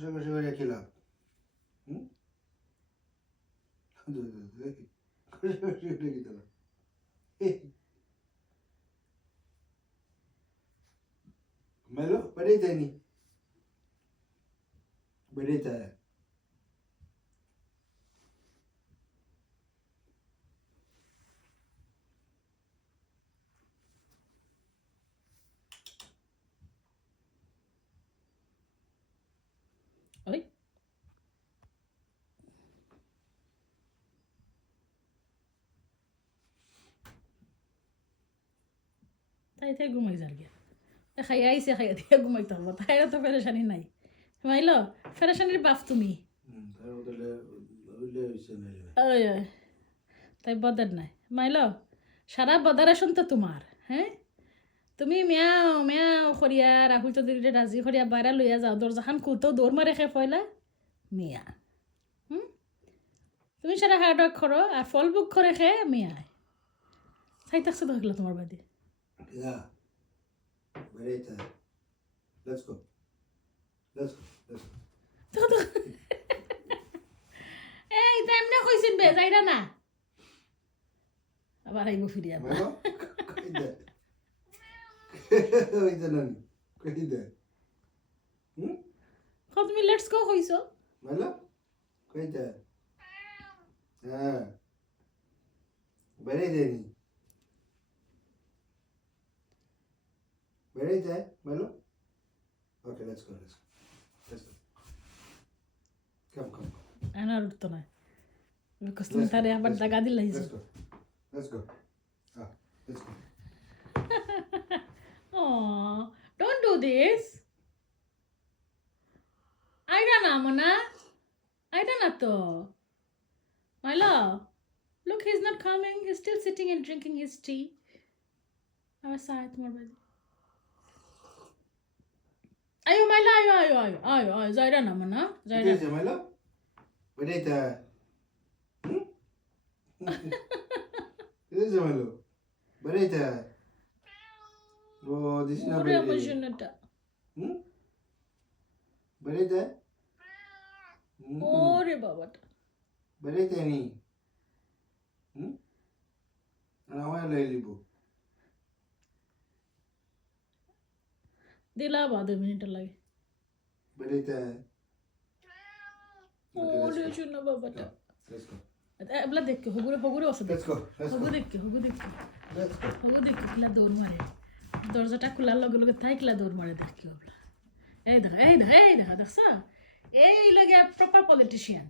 ঘষাঘষি করে কি লাভ? হুম? ঘষাঘষি করে কি লাভ? মেলো বেড়ে যায়নি, বেড়ে যায়। ওই তাই তাই ঘুমাই যার গিয়া খাইয়া আইসে খাইয়া দিয়ে ঘুমাইতে হবো তাইরা তো পেরেশানি নাই মাইল পেরেশানির বাপ তুমি তার বদলে হইলে হইছে না রে। ওই ওই তাই বদার নাই মাইল সারা বদারেশন তো তোমার হ্যাঁ তুমি মিয়াও মিয়াও করিয়া রাহুল চৌধুরীরে রাজি করিয়া বাইরা লইয়া যাও দরজাখান খুলতেও দৌড় মারে খে পয়লা মিয়া হুম তুমি সারা হার্ড ওয়ার্ক করো আর ফল বুক করে খে মিয়ায় চাই থাকছে তো হইলো তোমার বাদে Yeah, বেড়ে যায়। Let's go. Let's go. Let's go. তো তো এই তো এমনি কইছেন বে যাইরা না আবার আইব ফিরিয়া মেলো কই দে। ওই যে নানি কই দে। হুম? তুমি লেটস গো কইছো মেলো কই দে। হ্যাঁ বেড়ে যায়নি, বেড়ে যায় মেলো। Okay, let's go. Let's go. Let's go. Come, come, come. আর উঠতো না বিকজ তুমি তারে আবার দাগা দিলাইছো Let's go. Let's go. Ah, let's go. Aw, don't do this. Aira na mona. Aira na to. My love. Look, he's not coming. He's still sitting and drinking his tea. I'm sorry, tomorrow badi. Ayo, my love, ayo. Zaira na mona. Zaira. Beড়ে যায় মেলো। বেড়ে যায়। হুম? বেড়ে যায় মেলো। বেড়ে যায়। ও this না Ore বেড়ে। আমার শোনাটা হুম? বেড়ে যায়। হুম। ওরে বাবাটা বেড়ে যায়নি। হুম? আমার লই লিব। দিলা বা 2 মিনিট লাগে বেড়ে যায়। ওরে শোনা বাবাটা Let's go. এবলা দেখ হগুরে আছে Let's go. Let's হগু go. দেখ Let's go. হগু দেখ কিলা দৌড় মারে দরজাটা খোলার লগে লগে তাই কিলা দৌড় মারে দেখ কি হবলা এই দেখা দেখছ এই লাগে প্রপার পলিটিশিয়ান